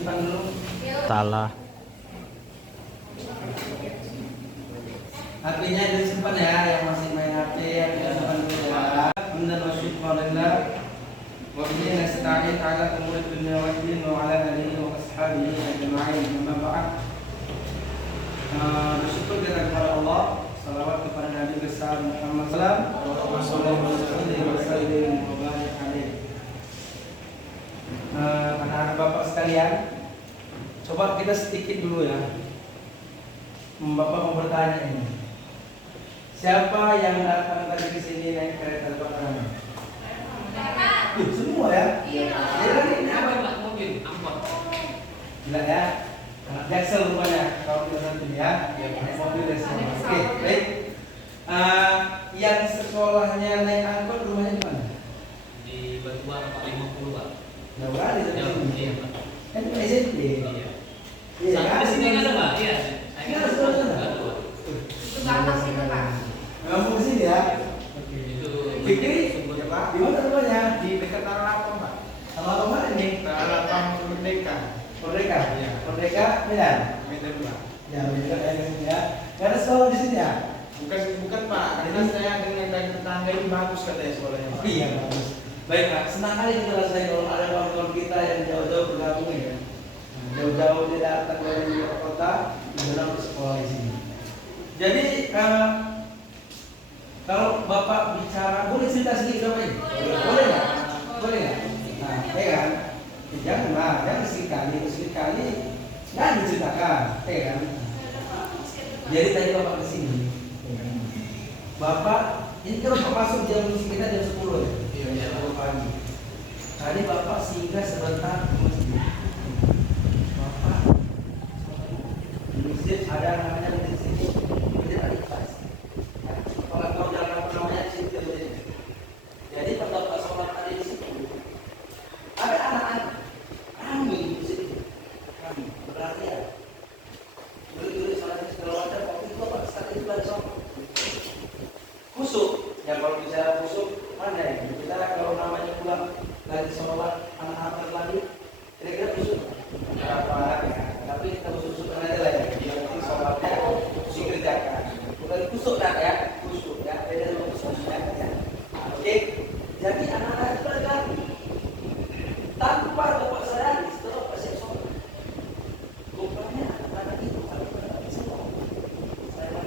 simpan dulu. Salah. HP-nya disimpan ya, yang masih main HP yang disimpan dulu ya. Bunda masyukurillah. Wabillahi nasta'in ala umuri dunya wad din wa ala alihi wa ashabihi ajma'in. Amma ba'd. Bersyukur kepada Allah, salawat kepada Nabi besar Muhammad sallallahu alaihi wasallam. Anak-anak Bapak sekalian, coba kita sedikit dulu ya. Bapak mau bertanya ini. Siapa yang datang tadi ke sini naik kereta Bapak? Semua ya? Iya. Ini apa Pak? Mobil, angkot. Gila ya. Anak Jaksel rupanya kalau kita nanti ya. Naik mobil dari sana. Oke, baik. Yang sekolahnya naik angkot rumahnya di mana? Di Batuan 450 Pak. Jauh kali dari sini. Iya Pak. Kan cuma SMP. Iya. Iya. Sampai sini nggak ada Pak? Iya. Nggak ada sekolah sana. Itu batas itu Pak. Kamu ke sini ya? Itu Fikri? ya Pak. Di mana rumahnya? Di dekat Taralapang Pak. Sama mana nih? Taralapang Merdeka. Merdeka. Iya. Merdeka Medan. Medan Pak. Ya, Merdeka Medan ya. Nggak ada sekolah di sini ya? Bukan Pak. Karena saya dengan dari tetangga ini bagus katanya sekolahnya Pak. Iya, bagus. Baik Pak, senang kali kita rasain kalau ada kawan-kawan kita yang jauh-jauh bergabung ya. Jauh-jauh dia datang dari luar kota, benar untuk sekolah di sini. Jadi kalau Bapak bicara, boleh cerita sedikit Bapak ini? Boleh nggak? Boleh nggak? Nah, ya kan? Jangan sekali nggak diceritakan, ya kan? Jadi tadi Bapak kesini, ya kan? Bapak ini kan Bapak masuk jam kita jam 10 ya? Iya, 10 pagi. Tadi Bapak singgah sebentar ke masjid. Bapak di masjid ada namanya di sini, masjid Al-Ikhlas. Kalau kau jalan apa namanya di situ masjid. Jadi pada Bapak sholat tadi di situ, ada anak-anak kami di masjid itu, kami berarti ya. Dulu sholatnya segala macam, waktu itu Bapak sekali itu ada sholat. Kusuk, ya kalau bicara kusuk mana ya? Kita kalau namanya pulang lagi sholat anak-anak lagi, kira-kira kusuk apa ya? Tapi kita kusuk-kusukan aja lah ya. Yang penting sholatnya dikerjakan. Bukan kusuk dah ya, kusuk ya. Beda dengan kusuk ya. Oke, jadi anak-anak itu lagi tanpa Bapak sadari setelah Bapak siap sholat. Rupanya anak-anak itu kalau pada sholat, saya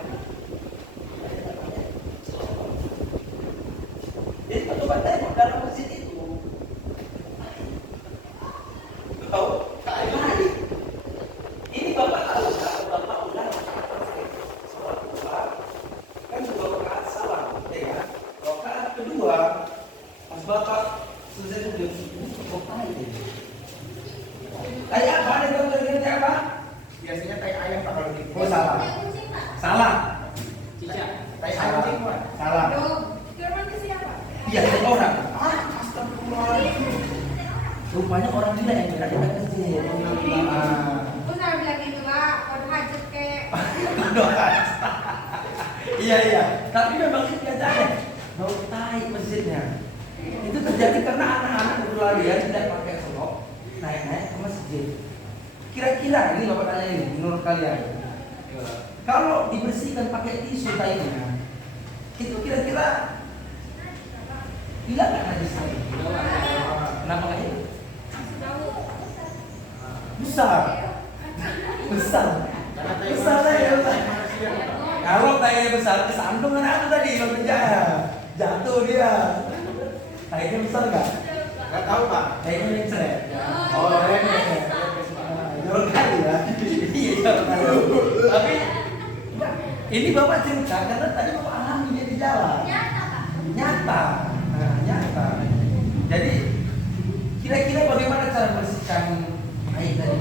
jadi waktu Bapak tengok dalam masjid itu, kau tak lain. Ini Bapak tahu kalau Bapak udah sholat dua, kan 2 rakaat salam, ya kan? Rakaat kedua, pas Bapak selesai sujud, Bapak ini. Kayak apa? Ada yang ngerti apa? Biasanya tai ayam Pak kalau gitu. Oh salah, salah, Cicak. Tai anjing Pak. salah. Firman ke siapa? Iya, dari orang. Astagfirullahaladzim. Rupanya orang gila yang berada di masjid. Usah bilang gitu Pak, kode hajat kek. Iya. Tapi memang kebiasaannya bau tai masjidnya. Itu terjadi karena anak-anak berlarian tidak pakai selop, naik-naik ke masjid. Kira-kira ini Bapak tanya ini, menurut kalian, kalau dibersihkan pakai tisu tainya, itu kira-kira hilang nggak najisnya? Kenapa nggak hilang? Besar lah ya besar. Kalau tainya besar, kesandung kan aku tadi kalau kerjanya jatuh dia. Tainya besar nggak? Nggak tahu Pak. Tainya mencret. Oh ini jorok kali ya. Iya jorok kali. Tapi ini Bapak cerita karena tadi Bapak alami dia di jalan. Nyata. Nyata. Jadi kira-kira bagaimana cara bersihkan air tadi?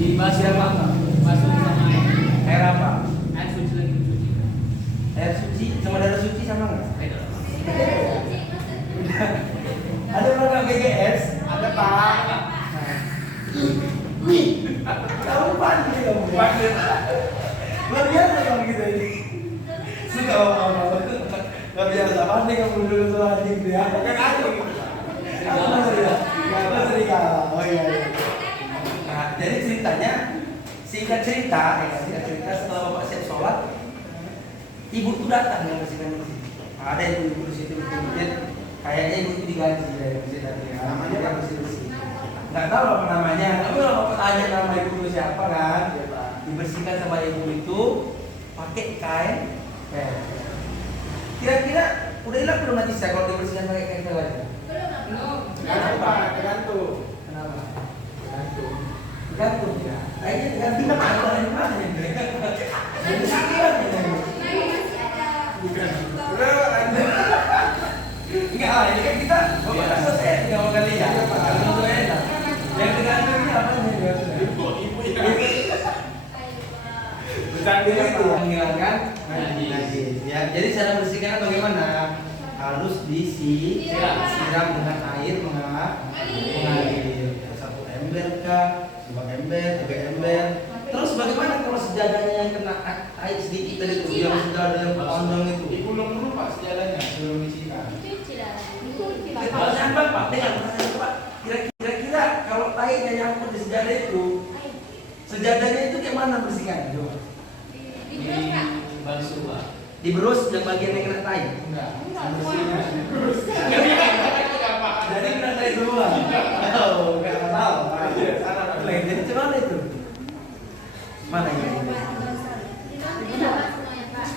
Di basuh apa? Basuh sama air. Air apa? Air suci lagi cuci. Air suci sama darah suci sama nggak? Beda. Ada program GGS? Ada Pak. Kamu pandai kamu. Pandai. Luar biasa kamu gitu ini. Suka apa? Luar biasa pandai kamu dulu soal anjing tuh ya. Bukan anjing. Apa serigala? Oh iya. singkat cerita, setelah bapak siap sholat, ibu tuh datang yang bersihkan masjid. Ada ibu di situ di masjid, kayaknya ibu itu diganti dari masjid tadi ya. Namanya kan bersih. Nggak tahu apa namanya, tapi kalau bapak tanya nama ibu itu siapa kan, dibersihkan sama ibu itu pakai kain. Kira-kira udah hilang belum najisnya kalau dibersihkan pakai kain tadi? Kenapa? Tergantung. Kenapa? Gantung ya. Kayaknya ganti mana ini mana ini? Jadi sekian ini. Enggak lah, ini kan kita bapak selesai 3 kali ya. Kalau itu enak. Yang tergantung ini apa nih? Ibu ya. Berarti itu menghilangkan najis. Ya, jadi cara bersihkan bagaimana? Harus disiram dengan air mengalir. 1 ember kah? 2 ember, 3 ember. Terus bagaimana kalau sejadahnya yang kena air sedikit tadi itu, yang sejadah yang panjang itu? Digulung dulu Pak sejadahnya sebelum disiram. Pertanyaan Bapak, dengan pertanyaan Bapak, kira-kira kalau tainya nyangkut di sejadah itu, sejadahnya itu gimana bersihkan? Coba. Basuh Pak. Diberus yang bagian yang kena tai? Enggak. Jadi kena tai semua? Oh, enggak tahu. Jadi gimana itu? Mana ini?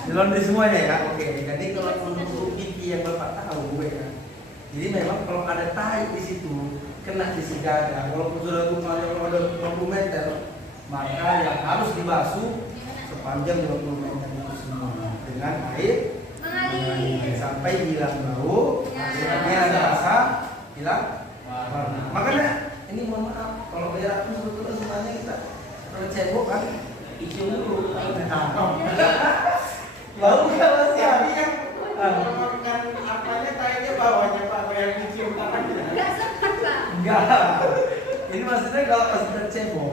Di laundry semuanya ya? Oke, jadi kalau untuk gigi yang Bapak tahu ya. Jadi memang kalau ada tai di situ, kena di sejadah, walaupun sudah rumahnya ada 20 meter, maka yang harus dibasuh sepanjang 20 meter itu semua dengan air mengalir sampai hilang bau, akhirnya ada rasa, hilang warna. Makanya ini mohon maaf, kalau berak itu sebetulnya semuanya kita kalau cebok kan isi dulu. Bau nggak masih Tapi yang mengeluarkan apanya tainya bawahnya Pak, yang dicium tangannya. enggak. Ini maksudnya kalau pas kita cebok,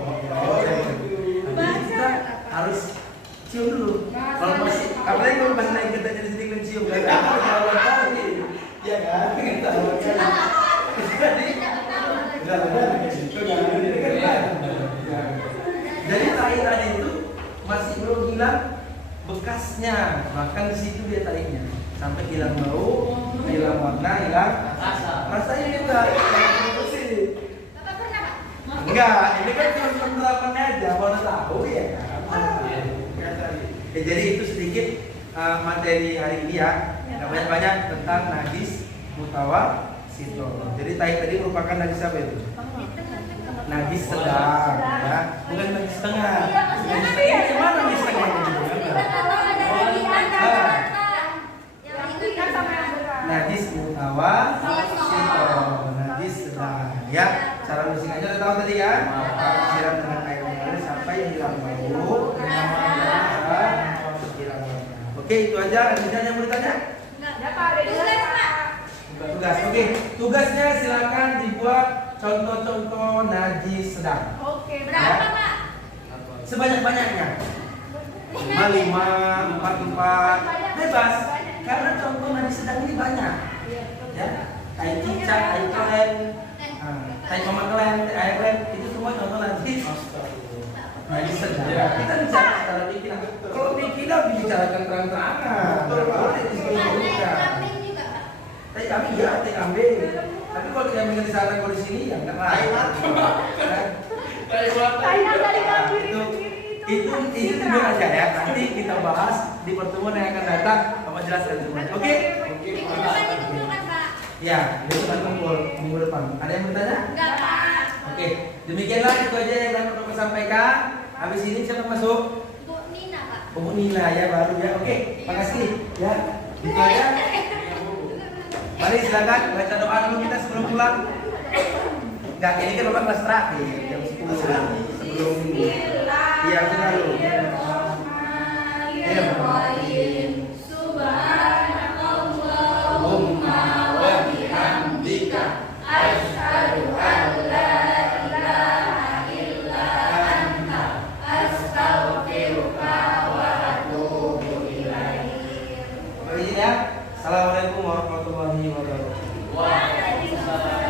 jadi kita harus cium dulu. Kalau masih, apalagi kalau masih naik kita jadi sedikit mencium, kan? Kalau tadi, ya kan? Kita jadi tai tadi itu masih belum hilang bekasnya, bahkan di situ dia tainya sampai hilang bau, hilang warna, hilang rasanya juga bersih. Enggak, ini kan cuma penerapannya aja, mau tahu ya kan? Jadi itu sedikit materi hari ini ya, nggak banyak-banyak tentang najis mutawasito. Jadi tai tadi merupakan najis apa itu? Najis sedang, ya, bukan najis setengah. Najis setengah gimana najis setengah itu? Najis mutawasito, najis sedang. Ya, cara bersihkannya udah tahu tadi kan? Siram dengan air mengalir sampai hilang bau, hilang warna. Oke, itu aja. Ada yang mau ditanya? Tugas. Oke, tugasnya silakan dibuat contoh-contoh najis sedang. Oke, berapa Pak? Sebanyak-banyaknya. 5, 4, bebas. Karena contoh najis sedang ini banyak. Ya, tai cicak, tai kelen, tai pemakaian, tai kelen, itu semua contoh najis. Najis sedang. Kita bicara secara pikiran. Kalau pikiran dibicarakan terang-terangan. Boleh disebutkan. Tai kambing ya, tai kambing. Tapi kalau tidak mengerti di sana, kalau di sini ya enggak lah. Itu biar aja ya. Nanti kita bahas di pertemuan yang akan datang. Bapak jelaskan semua. Oke? Ya, besok akan kumpul minggu depan. Ada yang bertanya? Enggak, Pak. Oke, demikianlah itu aja yang dapat Bapak sampaikan. Habis ini siapa masuk? Bu Nina, Pak. Bu Nina ya baru ya. Oke, makasih ya. Itu aja. Mari silakan baca doa dulu kita sebelum pulang. Enggak, ini kan Bapak kelas terakhir jam 10 sebelum ini. Iya, kita dulu. Subhanallahumma wa bihamdika asyhadu an la ilaha illa anta astaghfiruka wa atubu ilaik. Mari ya. Assalamualaikum warahmatullahi wabarakatuh. Waalaikumsalam.